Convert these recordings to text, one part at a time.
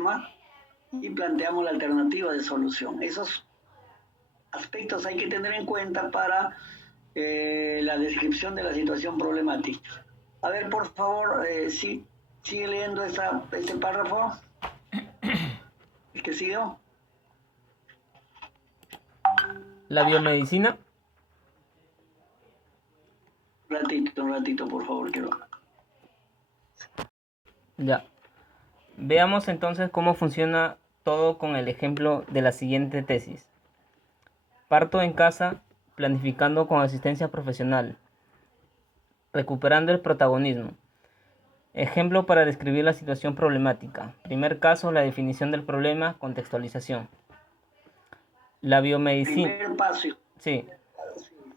problema y planteamos la alternativa de solución. Esos aspectos hay que tener en cuenta para la descripción de la situación problemática. A ver, por favor, sí, sigue leyendo este párrafo. ¿El que siguió? La biomedicina. Un ratito, por favor, quiero. Ya. Veamos entonces cómo funciona todo con el ejemplo de la siguiente tesis. Parto en casa, planificando con asistencia profesional, recuperando el protagonismo. Ejemplo para describir la situación problemática. Primer caso, la definición del problema, contextualización. La biomedicina. Primer paso. Sí.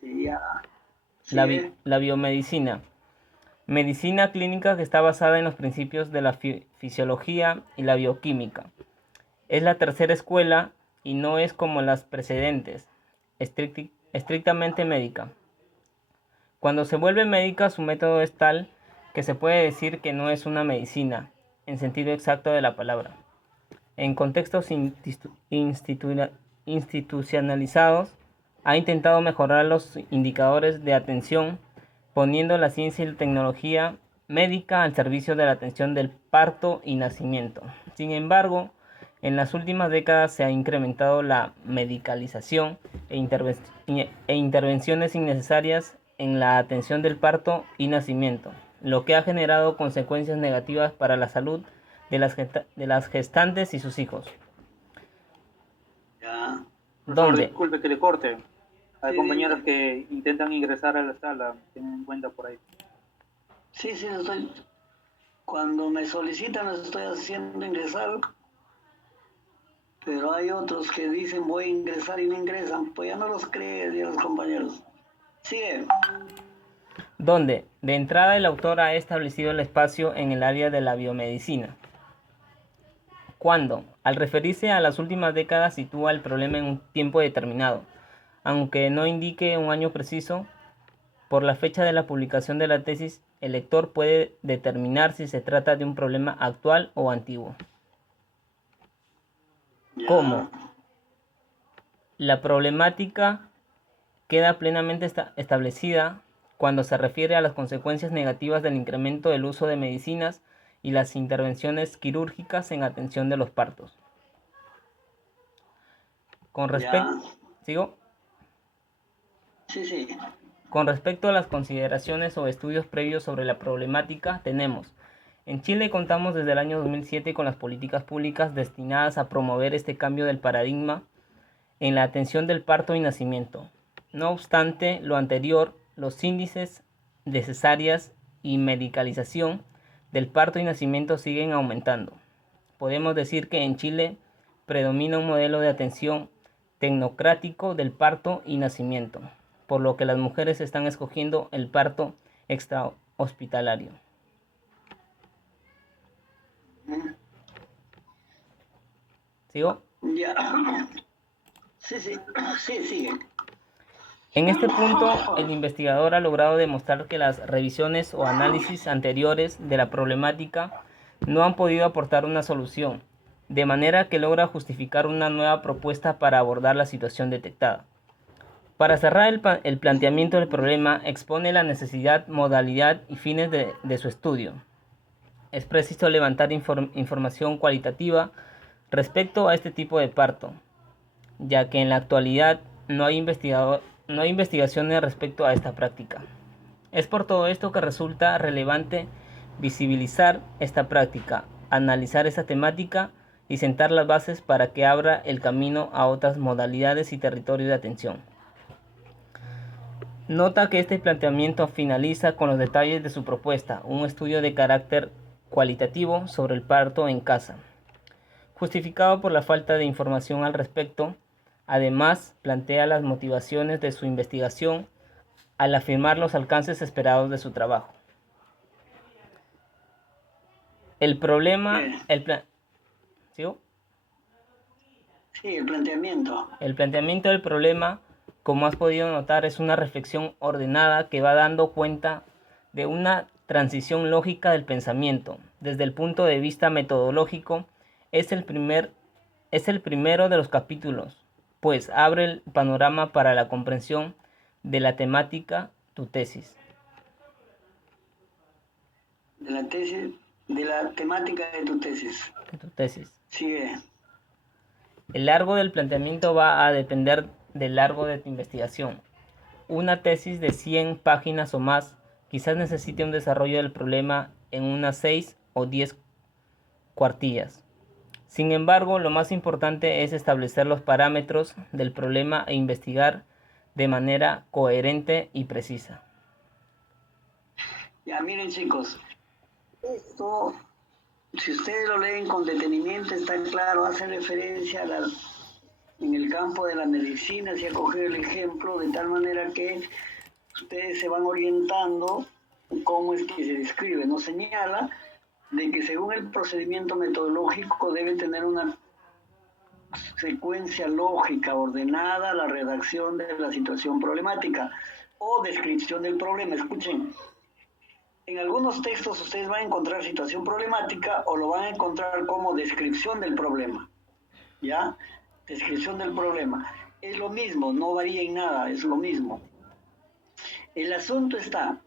Ya. La biomedicina. Medicina clínica que está basada en los principios de la fisiología y la bioquímica. Es la tercera escuela y no es como las precedentes, estrictamente médica. Cuando se vuelve médica, su método es tal que se puede decir que no es una medicina, en sentido exacto de la palabra. En contextos institucionalizados, ha intentado mejorar los indicadores de atención, poniendo la ciencia y la tecnología médica al servicio de la atención del parto y nacimiento. Sin embargo, en las últimas décadas se ha incrementado la medicalización e intervenciones innecesarias en la atención del parto y nacimiento, lo que ha generado consecuencias negativas para la salud de las gestantes y sus hijos. Ya. ¿Dónde? Disculpe que le corte. Hay compañeros que intentan ingresar a la sala, tengan en cuenta por ahí. Sí, cuando me solicitan los estoy haciendo ingresar, pero hay otros que dicen voy a ingresar y no ingresan, pues ya no los creen ya los compañeros. Sigue. Donde, de entrada, el autor ha establecido el espacio en el área de la biomedicina. Cuando, al referirse a las últimas décadas, sitúa el problema en un tiempo determinado, aunque no indique un año preciso. Por la fecha de la publicación de la tesis, el lector puede determinar si se trata de un problema actual o antiguo. ¿Cómo? La problemática queda plenamente establecida cuando se refiere a las consecuencias negativas del incremento del uso de medicinas y las intervenciones quirúrgicas en atención de los partos. Con respecto... ¿Sigo? Sí. Con respecto a las consideraciones o estudios previos sobre la problemática, tenemos: en Chile contamos desde el año 2007 con las políticas públicas destinadas a promover este cambio del paradigma en la atención del parto y nacimiento. No obstante lo anterior, los índices de cesáreas y medicalización del parto y nacimiento siguen aumentando. Podemos decir que en Chile predomina un modelo de atención tecnocrático del parto y nacimiento, por lo que las mujeres están escogiendo el parto extrahospitalario. ¿Sigo? Ya. Sí. En este punto, el investigador ha logrado demostrar que las revisiones o análisis anteriores de la problemática no han podido aportar una solución, de manera que logra justificar una nueva propuesta para abordar la situación detectada. Para cerrar el planteamiento del problema, expone la necesidad, modalidad y fines de su estudio. Es preciso levantar información cualitativa respecto a este tipo de parto, ya que en la actualidad no hay investigaciones respecto a esta práctica. Es por todo esto que resulta relevante visibilizar esta práctica, analizar esta temática y sentar las bases para que abra el camino a otras modalidades y territorios de atención. Nota que este planteamiento finaliza con los detalles de su propuesta, un estudio de carácter cualitativo sobre el parto en casa, justificado por la falta de información al respecto. Además, plantea las motivaciones de su investigación al afirmar los alcances esperados de su trabajo. El problema... ¿Sigo? Sí, el planteamiento. El planteamiento del problema, como has podido notar, es una reflexión ordenada que va dando cuenta de una transición lógica del pensamiento, desde el punto de vista metodológico, es el primero de los capítulos, pues abre el panorama para la comprensión de la temática, tu tesis. De la temática de tu tesis. Sigue. El largo del planteamiento va a depender del largo de tu investigación. Una tesis de 100 páginas o más quizás necesite un desarrollo del problema en unas 6 o 10 cuartillas. Sin embargo, lo más importante es establecer los parámetros del problema e investigar de manera coherente y precisa. Ya, miren chicos, esto, si ustedes lo leen con detenimiento, está claro, hace referencia en el campo de la medicina, si ha cogido el ejemplo, de tal manera que ustedes se van orientando cómo es que se describe. Nos señala de que según el procedimiento metodológico debe tener una secuencia lógica ordenada la redacción de la situación problemática o descripción del problema. Escuchen, en algunos textos ustedes van a encontrar situación problemática o lo van a encontrar como descripción del problema, ¿ya? Descripción del problema. Es lo mismo, no varía en nada, es lo mismo. El asunto está,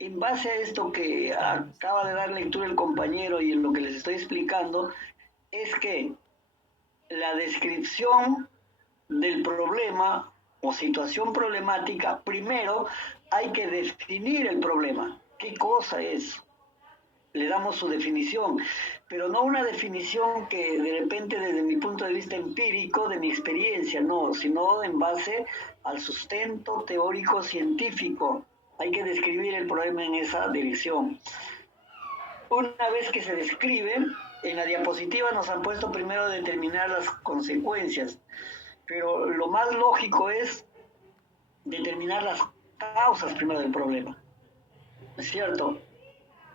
en base a esto que acaba de dar lectura el compañero y en lo que les estoy explicando, es que la descripción del problema o situación problemática, primero hay que definir el problema. ¿Qué cosa es? Le damos su definición, pero no una definición que de repente desde mi punto de vista empírico, de mi experiencia, no, sino en base al sustento teórico científico. Hay que describir el problema en esa dirección. Una vez que se describe, en la diapositiva nos han puesto primero determinar las consecuencias, pero lo más lógico es determinar las causas primero del problema. ¿Es cierto?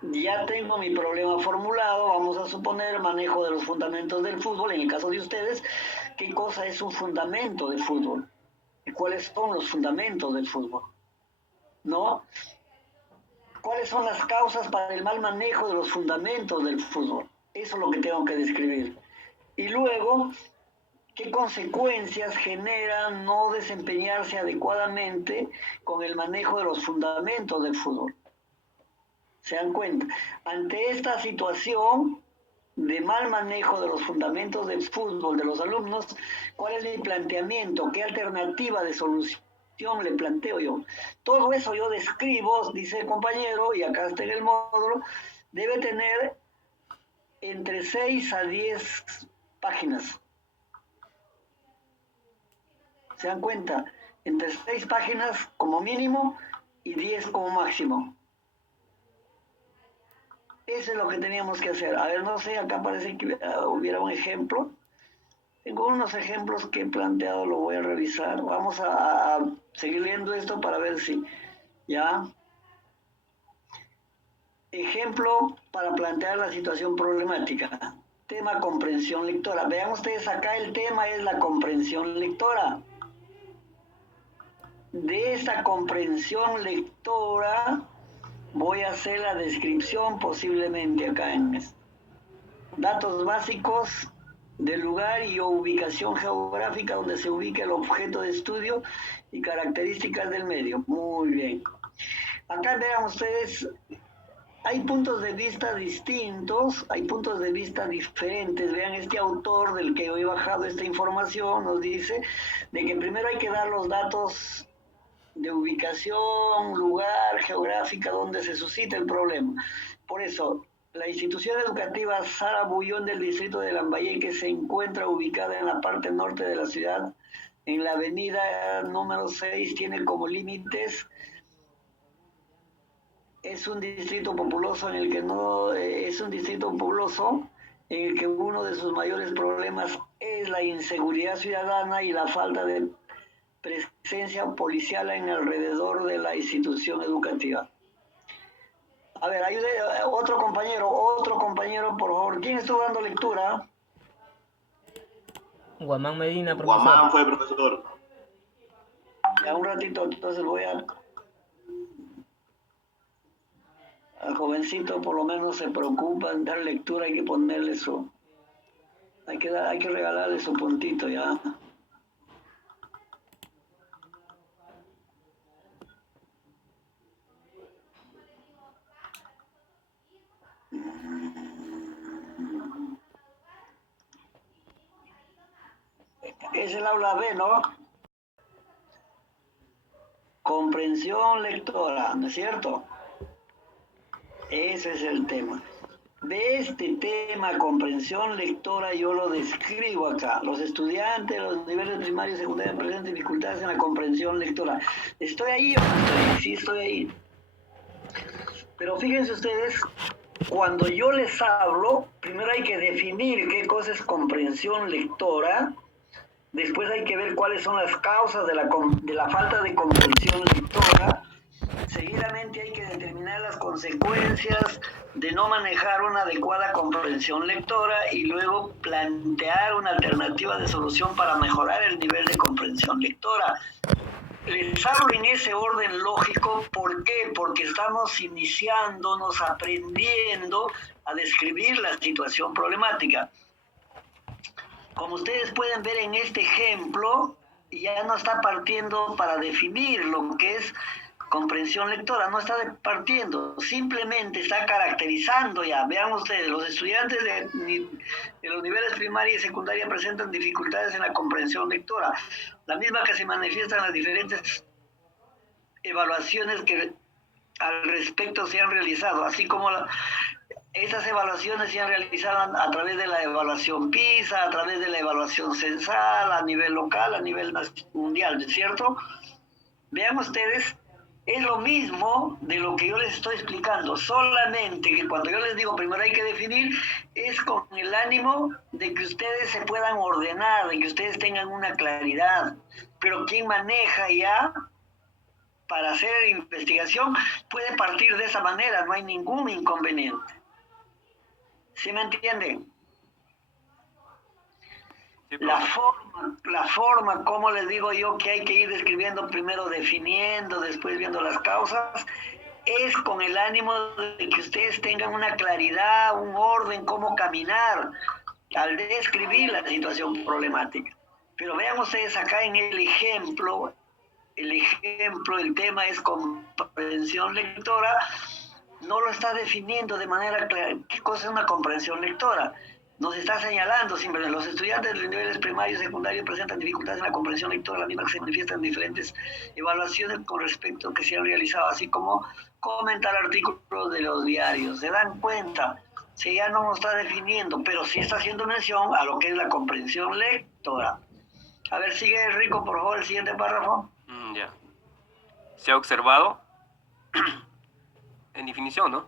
Ya tengo mi problema formulado, vamos a suponer manejo de los fundamentos del fútbol, en el caso de ustedes, ¿qué cosa es un fundamento del fútbol? ¿Y cuáles son los fundamentos del fútbol? ¿No? ¿Cuáles son las causas para el mal manejo de los fundamentos del fútbol? Eso es lo que tengo que describir. Y luego, ¿qué consecuencias genera no desempeñarse adecuadamente con el manejo de los fundamentos del fútbol? ¿Se dan cuenta? Ante esta situación de mal manejo de los fundamentos del fútbol de los alumnos, ¿cuál es mi planteamiento? ¿Qué alternativa de solución le planteo yo? Todo eso yo describo, dice el compañero, y acá está en el módulo, debe tener entre 6 a 10 páginas. ¿Se dan cuenta? Entre 6 páginas como mínimo y 10 como máximo. Eso es lo que teníamos que hacer. A ver, no sé, acá parece que hubiera un ejemplo. Tengo unos ejemplos que he planteado, lo voy a revisar. Vamos a seguir leyendo esto para ver si, ¿ya? Ejemplo para plantear la situación problemática. Tema comprensión lectora. Vean ustedes acá, el tema es la comprensión lectora. De esa comprensión lectora voy a hacer la descripción posiblemente acá en esto. Datos básicos del lugar y ubicación geográfica donde se ubica el objeto de estudio y características del medio. Muy bien. Acá vean ustedes, hay puntos de vista distintos, hay puntos de vista diferentes. Vean, este autor del que hoy he bajado esta información nos dice de que primero hay que dar los datos de ubicación, lugar, geográfica, donde se suscita el problema. Por eso, la institución educativa Sara Bullón del distrito de Lambayeque se encuentra ubicada en la parte norte de la ciudad, en la avenida número 6, tiene como límites, es un distrito populoso en el que no, es un distrito populoso en el que uno de sus mayores problemas es la inseguridad ciudadana y la falta de presencia policial en alrededor de la institución educativa. A ver, ayude otro compañero, por favor. ¿Quién estuvo dando lectura? Guamán Medina, profesor. Guamán fue profesor. Ya un ratito, entonces voy al jovencito, por lo menos se preocupa en dar lectura, hay que ponerle su... Hay que regalarle su puntito ya. Es el aula B, ¿no? Comprensión lectora, ¿no es cierto? Ese es el tema. De este tema, comprensión lectora, yo lo describo acá. Los estudiantes de los niveles primario y secundario presentan dificultades en la comprensión lectora. ¿Estoy ahí o no estoy ahí? Sí, estoy ahí. Pero fíjense ustedes, cuando yo les hablo, primero hay que definir qué cosa es comprensión lectora. Después hay que ver cuáles son las causas de la falta de comprensión lectora. Seguidamente hay que determinar las consecuencias de no manejar una adecuada comprensión lectora y luego plantear una alternativa de solución para mejorar el nivel de comprensión lectora. Les hablo en ese orden lógico, ¿por qué? Porque estamos iniciándonos, aprendiendo a describir la situación problemática. Como ustedes pueden ver en este ejemplo, ya no está partiendo para definir lo que es comprensión lectora, no está partiendo, simplemente está caracterizando ya. Vean ustedes, los estudiantes de los niveles primaria y secundaria presentan dificultades en la comprensión lectora, la misma que se manifiesta en las diferentes evaluaciones que al respecto se han realizado, así como estas evaluaciones se han realizado a través de la evaluación PISA, a través de la evaluación censal, a nivel local, a nivel mundial, ¿cierto? Vean ustedes, es lo mismo de lo que yo les estoy explicando, solamente que cuando yo les digo primero hay que definir, es con el ánimo de que ustedes se puedan ordenar, de que ustedes tengan una claridad, pero quien maneja ya para hacer investigación puede partir de esa manera, no hay ningún inconveniente. ¿Sí me entienden? Sí, la forma, como les digo yo, que hay que ir describiendo, primero definiendo, después viendo las causas, es con el ánimo de que ustedes tengan una claridad, un orden, cómo caminar al describir la situación problemática. Pero vean ustedes acá en el ejemplo, el tema es comprensión lectora, no lo está definiendo de manera clara. ¿Qué cosa es una comprensión lectora? Nos está señalando simplemente, los estudiantes de los niveles primario y secundario presentan dificultades en la comprensión lectora, la misma que se manifiesta en diferentes evaluaciones con respecto a que se han realizado, así como comentar artículos de los diarios. ¿Se dan cuenta? Si ya no nos está definiendo, pero sí está haciendo mención a lo que es la comprensión lectora. A ver, sigue Rico, por favor, el siguiente párrafo. Ya. Se ha observado, en definición, ¿no?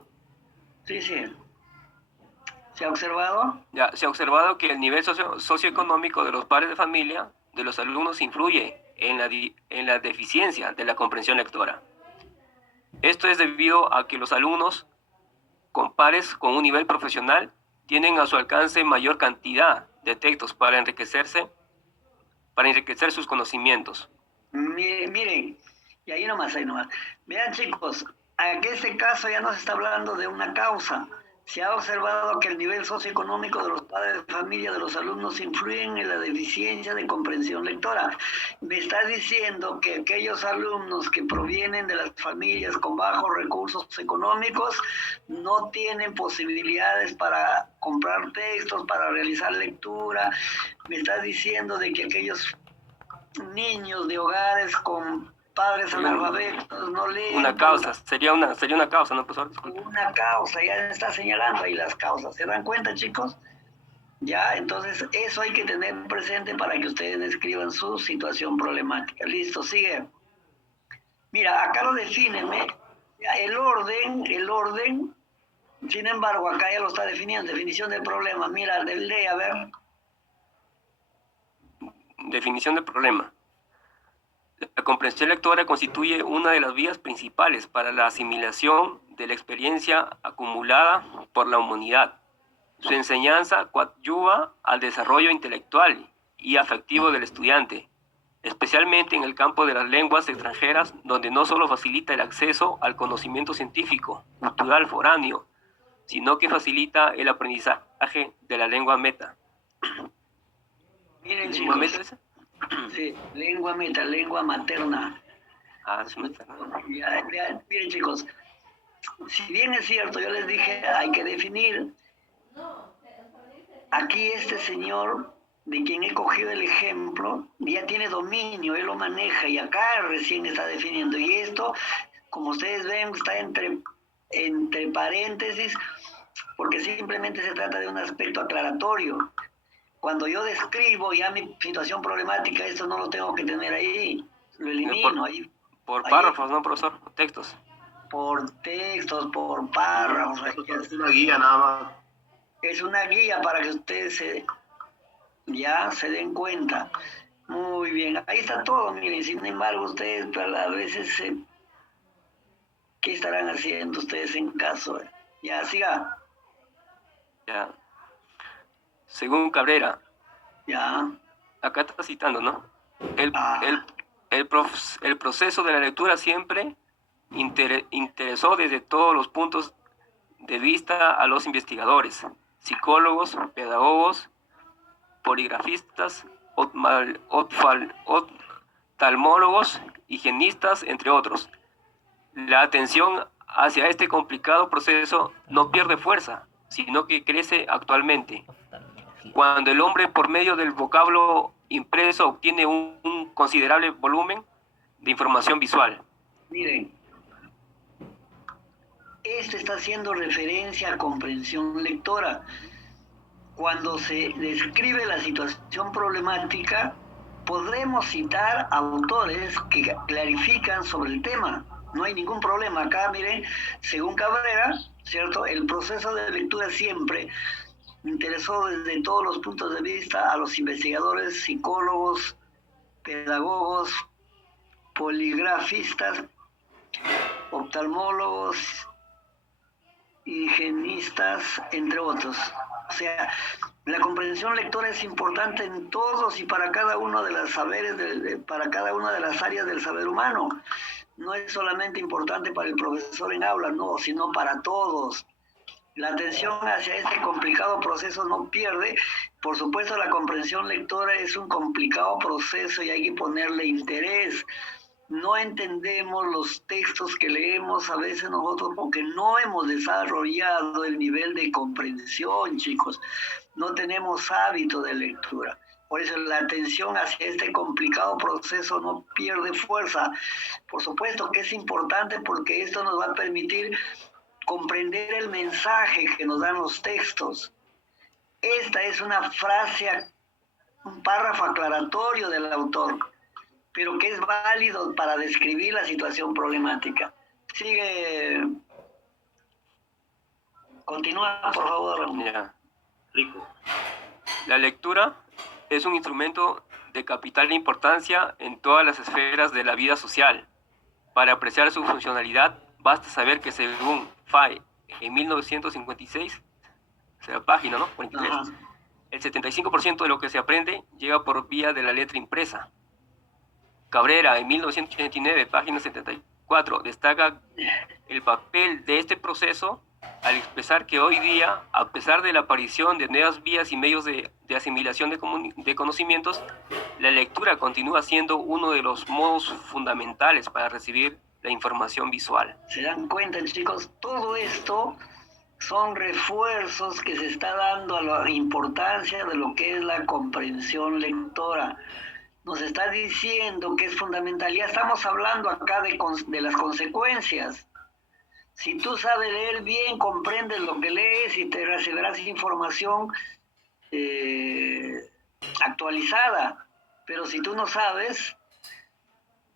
Sí, sí. ¿Se ha observado? Ya, se ha observado que el nivel socioeconómico de los padres de familia de los alumnos influye en la deficiencia de la comprensión lectora. Esto es debido a que los alumnos con pares con un nivel profesional tienen a su alcance mayor cantidad de textos para enriquecer sus conocimientos. Miren, y ahí nomás. Vean, chicos, en este caso ya no se está hablando de una causa. Se ha observado que el nivel socioeconómico de los padres de familia de los alumnos influyen en la deficiencia de comprensión lectora. Me está diciendo que aquellos alumnos que provienen de las familias con bajos recursos económicos no tienen posibilidades para comprar textos, para realizar lectura. Me está diciendo de que aquellos niños de hogares con padres analfabetos no leen. Una causa, sería una causa, ¿no, profesor? Disculpe. Una causa, ya está señalando ahí las causas. ¿Se dan cuenta, chicos? Ya, entonces eso hay que tener presente para que ustedes describan su situación problemática. Listo, sigue. Mira, acá lo definen, el orden, sin embargo, acá ya lo está definiendo, definición del problema. Mira, ley, a ver. Definición del problema. La comprensión lectora constituye una de las vías principales para la asimilación de la experiencia acumulada por la humanidad. Su enseñanza coadyuva al desarrollo intelectual y afectivo del estudiante, especialmente en el campo de las lenguas extranjeras, donde no solo facilita el acceso al conocimiento científico, cultural foráneo, sino que facilita el aprendizaje de la lengua meta. ¿Lengua chicos. meta? Sí, lengua meta, lengua materna. Ah, es materna. Miren chicos, si bien es cierto, yo les dije, hay que definir, aquí este señor, de quien he cogido el ejemplo, ya tiene dominio, él lo maneja y acá recién está definiendo. Y esto, como ustedes ven, está entre paréntesis, porque simplemente se trata de un aspecto aclaratorio. Cuando yo describo ya mi situación problemática, esto no lo tengo que tener ahí, lo elimino. Por ahí párrafos, ¿no, profesor? Textos. por textos, por párrafos. Es una guía nada más. Es una guía para que ustedes ya se den cuenta. Muy bien, ahí está todo, miren, sin embargo, ustedes a veces, ¿qué estarán haciendo ustedes en caso? Ya, siga. Ya. Según Cabrera, Ya. acá está citando, ¿no? El, Ah. el proceso de la lectura siempre interesó desde todos los puntos de vista a los investigadores, psicólogos, pedagogos, poligrafistas, oftalmólogos, higienistas, entre otros. La atención hacia este complicado proceso no pierde fuerza, sino que crece actualmente. Cuando el hombre, por medio del vocablo impreso, obtiene un considerable volumen de información visual. Miren, esto está haciendo referencia a comprensión lectora. Cuando se describe la situación problemática, podremos citar autores que clarifican sobre el tema. No hay ningún problema. Acá, miren, según Cabrera, ¿cierto? El proceso de lectura siempre interesó desde todos los puntos de vista a los investigadores, psicólogos, pedagogos, poligrafistas, oftalmólogos, higienistas, entre otros. O sea, la comprensión lectora es importante en todos y para cada uno de los saberes, para cada una de las áreas del saber humano. No es solamente importante para el profesor en aula, no, sino para todos. La atención hacia este complicado proceso no pierde. Por supuesto, la comprensión lectora es un complicado proceso y hay que ponerle interés. No entendemos los textos que leemos a veces nosotros porque no hemos desarrollado el nivel de comprensión, chicos. No tenemos hábito de lectura. Por eso la atención hacia este complicado proceso no pierde fuerza. Por supuesto que es importante porque esto nos va a permitir comprender el mensaje que nos dan los textos. Esta es una frase, un párrafo aclaratorio del autor, pero que es válido para describir la situación problemática. Sigue. Continúa, por favor. Ya. Rico. La lectura es un instrumento de capital importancia en todas las esferas de la vida social. Para apreciar su funcionalidad, basta saber que según Fay, en 1956, o sea, página, ¿no? 43, Ajá. el 75% de lo que se aprende llega por vía de la letra impresa. Cabrera, en 1989, página 74, destaca el papel de este proceso al expresar que hoy día, a pesar de la aparición de nuevas vías y medios de asimilación de conocimientos, la lectura continúa siendo uno de los modos fundamentales para recibir la información visual. ¿Se dan cuenta, chicos? Todo esto son refuerzos que se está dando a la importancia de lo que es la comprensión lectora. Nos está diciendo que es fundamental. Ya estamos hablando acá de las consecuencias. Si tú sabes leer bien, comprendes lo que lees y te recibirás información actualizada. Pero si tú no sabes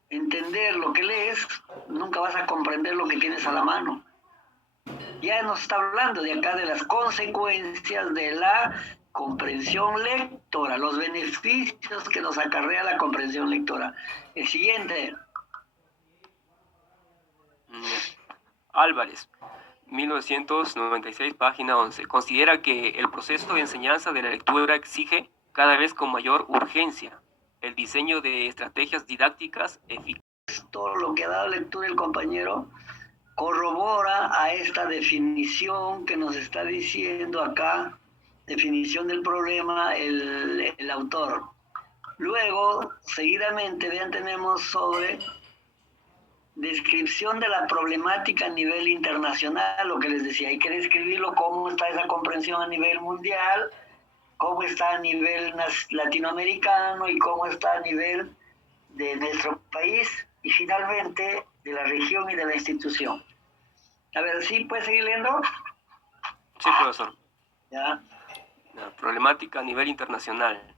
entender lo que lees, nunca vas a comprender lo que tienes a la mano. Ya nos está hablando de acá de las consecuencias de la comprensión lectora, los beneficios que nos acarrea la comprensión lectora. El siguiente. Álvarez, 1996, página 11, considera que el proceso de enseñanza de la lectura exige cada vez con mayor urgencia el diseño de estrategias didácticas eficaces. Todo lo que ha dado lectura el compañero corrobora a esta definición que nos está diciendo acá, definición del problema, el autor. Luego, seguidamente, vean, tenemos sobre descripción de la problemática a nivel internacional, lo que les decía, hay que describirlo, cómo está esa comprensión a nivel mundial, cómo está a nivel latinoamericano y cómo está a nivel de nuestro país y finalmente de la región y de la institución. A ver, ¿sí puedes seguir leyendo? Sí, profesor. Ya. La problemática a nivel internacional.